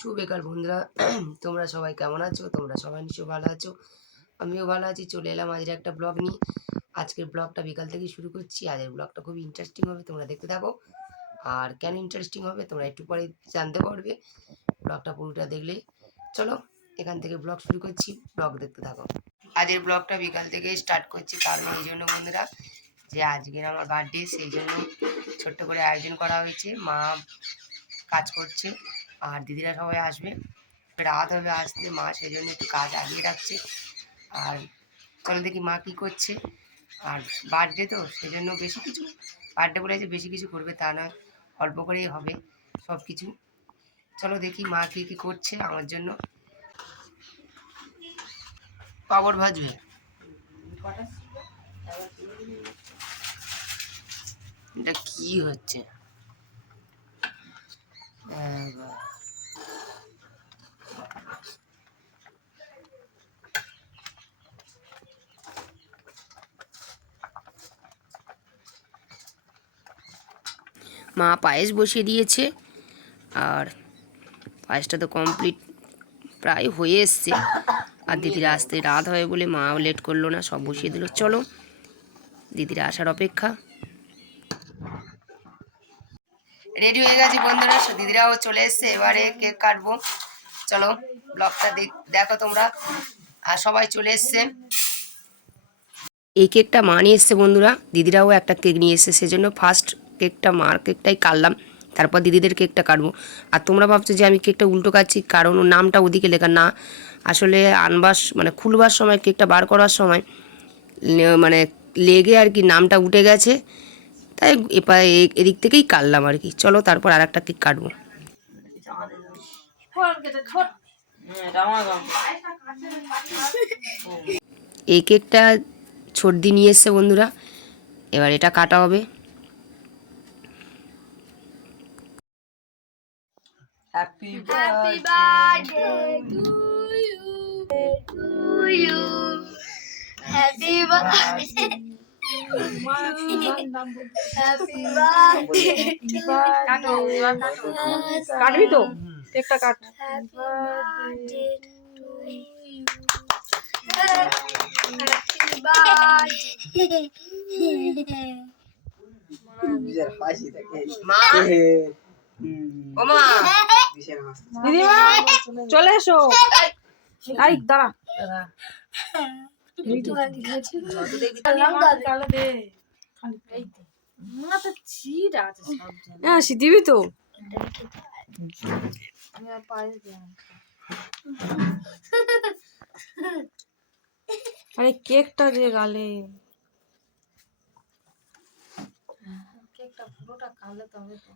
শুভবিকাল বন্ধুরা, তোমরা সবাই কেমন আছো? তোমরা সবাই নিশ্চয়ই ভালো আছো, আমিও ভালো আছি। চলে এলাম আজকের একটা ব্লগ নিয়ে। আজকের ব্লগটা বিকাল থেকে শুরু করছি। আজকের ব্লগটা খুব ইন্টারেস্টিং হবে, তোমরা দেখতে থাকো। আর কেন ইন্টারেস্টিং হবে তোমরা একটু পরে জানতে পারবে ব্লগটা পুরোটা দেখলে। চলো এখান থেকে ব্লগ শুরু করছি, ব্লগ দেখতে থাকো। আজকের ব্লগটা বিকাল থেকে স্টার্ট করছি, কারণ এই জন্য বন্ধুরা যে আজকের আমার বার্থডে, সেই জন্য ছোট্ট করে আয়োজন করা হয়েছে। মা কাজ করছে আর দিদিরা সবাই আসবে, রাত হবে আসতে। মা সেই জন্য একটু কাজ আগিয়ে রাখছে। আর চলো দেখি মা কী করছে। আর বার্থডে তো সেই জন্য বেশি কিছু, বার্থডে বলে যে বেশি কিছু করবে তা নয়, অল্প করেই হবে সব কিছু। চলো দেখি মা কী কী করছে আমার জন্য। পাঁপড় ভাজবে, এটা কি হচ্ছে? মা পায়েস বসিয়ে দিয়েছে, আর পায়েসটা তো কমপ্লিট প্রায় হয়ে এসছে। আর দিদিরা আসতে রাত হবে বলে মা লেট করলো না, সব বসিয়ে দিল। চলো দিদিরা আসার অপেক্ষা। রেডি হয়ে গেছি বন্ধুরা, দিদিরাও চলে এসছে, এবারে কেক কাটবো। চলো ব্লগটা দেখো তোমরা। আর সবাই চলে এসছে। এই কেকটা মা নিয়ে এসছে বন্ধুরা, দিদিরাও একটা কেক নিয়ে এসছে, সেজন্য ফার্স্ট কেকটা মার কেকটাই কাটলাম, তারপর দিদিদের কেকটা কাটবো। আর তোমরা ভাবছো যে আমি কেকটা উল্টো কাটছি, কারণ ওর নামটা ওদিকে লেখা না। আসলে আনবার মানে খুলবার সময়, কেকটা বার করার সময় মানে লেগে আর কি নামটা উঠে গেছে, তাই এদিক থেকেই কাটলাম আর কি। চলো তারপর আর একটা কেক কাটবো। এই কেকটা ছর্দি নিয়ে এসছে বন্ধুরা, এবার এটা কাটা হবে। Happy birthday to you. To you. Happy birthday. Happy birthday. কাটবি তো কেকটা কাট। Happy birthday to you. Happy birthday. মা, ও মা, দিদিমা চলে এসো। এই দাঁড়া, হ্যাঁ দিবি তো। আরে কেকটা দিয়ে গালে।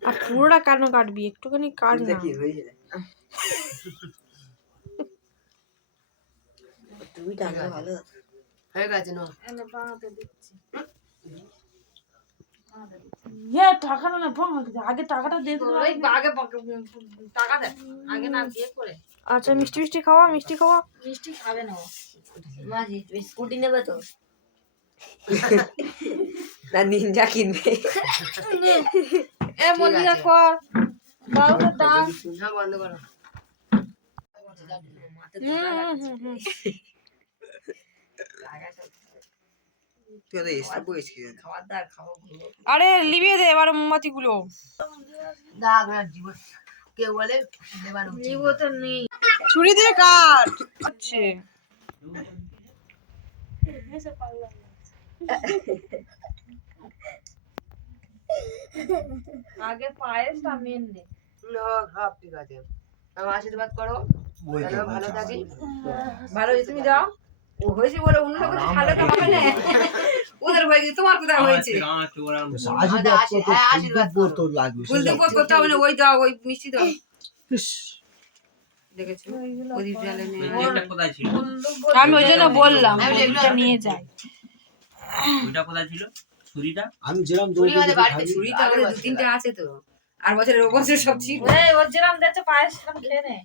আর পুরোটা কেন কাটবি, একটুখানি কাট না। হয়ে গেছে না? টাকাটা না, আগে টাকাটা দিয়ে দিবি। আগে টাকা দে, আগে না দিয়ে করে। আচ্ছা মিষ্টি মিষ্টি খাওয়া, মিষ্টি খাওয়া। মিষ্টি খাবে না মাঝি, তুমি স্কুটি নেবে তো? না নিনজা কিনবে। এ মনিয়া কর, বাবুকে ডাক। হ্যাঁ বন্ধ করো। আরে লিবিয়ে দে এবার মোমবাতি গুলো। কেউ বলে তো নেই। ছুরি দিয়ে কাট। আচ্ছা আগে পায়েসটা মেন নে। সব ঠিক আছে, আমার আশীর্বাদ করো ভালো থাকি। ভালো তুমি যাও, ও হয়েছে বলে অন্য লোক ভালো তো হবে না। ওদের হয়েছে, তোমার কোথায় হয়েছে? আশীর্বাদ করতে হবে না, ওই দাও, ওই মিষ্টি দাও। দেখেছো প্রদীপ জ্বালে নেই। আমি ওই জন্য বললাম ওইটা নিয়ে যাই। ওইটা কোথায় ছিল ছুরিটা? আমি যেরকম বাড়িতে ছুরি তো আমাদের 2-3টা আছে তো, আর বছরের বছর সব ছিল। এই ওর যেরাম দেখছে পায়েস খেয়ে নে।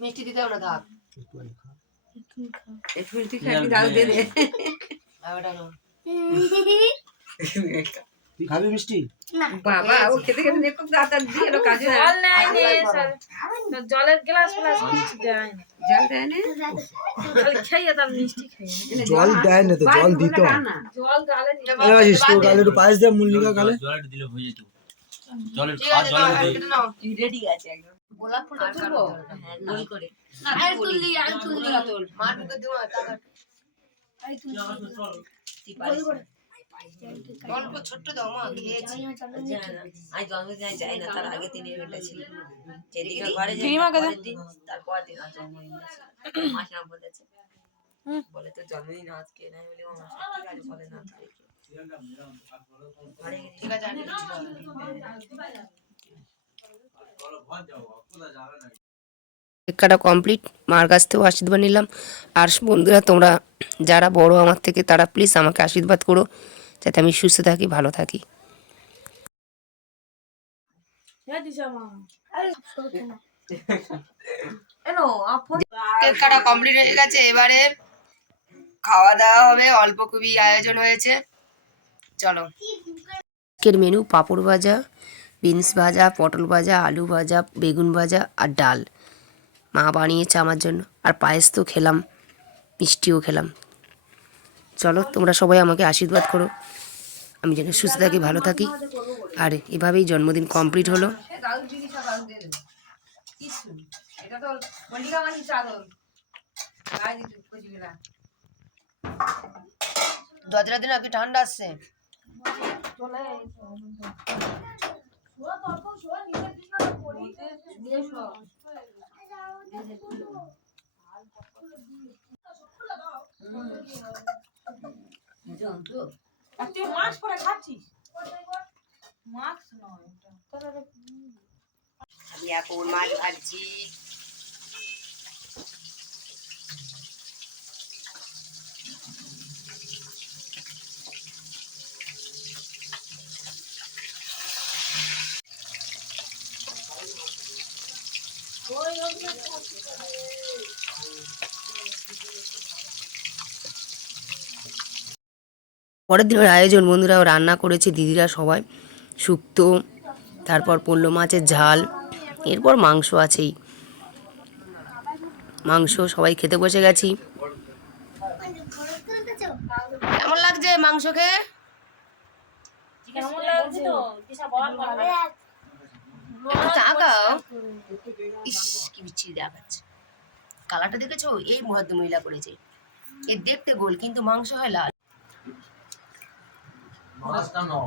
মিষ্টি দিতেও না থাক, একটু মিষ্টি খাবি, দাও দে দে। খাবি মিষ্টি? বাবা ও খেতে খেতে একটু দাঁতার দিয়ে এলো কাজে না। জল নেয় নে, জলের গ্লাস ফ্লাস কিছু দেয় না। জল দেয় না? খালি খাইয়ে তার মিষ্টি খাইয়ে। জল দেয় না তো, জল দিত। জল গালে দিতে আরে বাবা তোর গালে একটু পায়েস দে, মুল্লিকা গালে। জলটা দিলে হয়ে যেত। জলের ঠিক আছে জলের নাও, মধ্যে কেটে নাও। রেডি আছে একদম। গোলাপ ফুলটা তুলবো? হ্যাঁ, গোল করে। আর তুললি, আর তুললি। মার মুখে দিও না, টাকা। অল্প ছোট্ট দাও মা, খেয়েছি। আজ জন্মদিন যাই না, তার আগে 3 মিনিট ছিল। যেদিকে ঘরে যাই দিদিমাকে দে। দিন তারপর দিন আর জন্মদিন আছে। মাসি আমার বলেছে। বলে তো জন্মদিন আজকে নাই বলে ও মাসি ঠিক আছে বলে না তারিখে। ঠিক আছে, আর কিছু দাও না। কেক কাটা কমপ্লিট, মার কাছ থেকেও আশীর্বাদ নিলাম। আর বন্ধুরা তোমরা যারা বড় আমার থেকে তারা প্লিজ আমাকে আশীর্বাদ করো যাতে আমি সুস্থ থাকি, ভালো থাকি। কেক কাটা কমপ্লিট হয়ে গেছে, এবারে খাওয়া দাওয়া হবে। অল্প খুবই আয়োজন হয়েছে, চলো। আজকের মেনু পাঁপড় ভাজা, বিনস ভাজা, পটল ভাজা, আলু ভাজা, বেগুন ভাজা আর ডাল মা বানিয়েছে আমার জন্য। আর পায়েস তো খেলাম, মিষ্টিও খেলাম। চলো তোমরা সবাই আমাকে আশীর্বাদ করো আমি যেন সুস্থ থাকি, ভালো থাকি। আর এভাবেই জন্মদিন কমপ্লিট হলো। দাদু দিদি সব দাদু দিয়ে দেবে। কিছু এটা তো মল্লিকা মাসির চাদর। গায়ে দিতে কচিগুলা। দরজাটা দিন আগে ঠান্ডা আসছে। তুই মাস্ক পরে খাচ্ছিস? মাস্ক নয় এটা। আমি এখন মাছ ভাজছি। পরের দিনের আয়োজন বন্ধুরা রান্না করেছে দিদিরা সবাই, শুক্তো, তারপর পড়লো মাছের ঝাল, এরপর মাংস আছেই। মাংস সবাই খেতে বসে গেছি। কেমন লাগছে মাংস খেয়ে? কেমন লাগছে? কিসা বল বল। একটু তাকাও। ইস কি বিচ্ছিরি দেখাচ্ছে। কালারটা দেখেছো? এই ভদ্র মহিলা করেছে। এর দেখতে গোল কিন্তু মাংস হয় লাল। মাছটা নাও।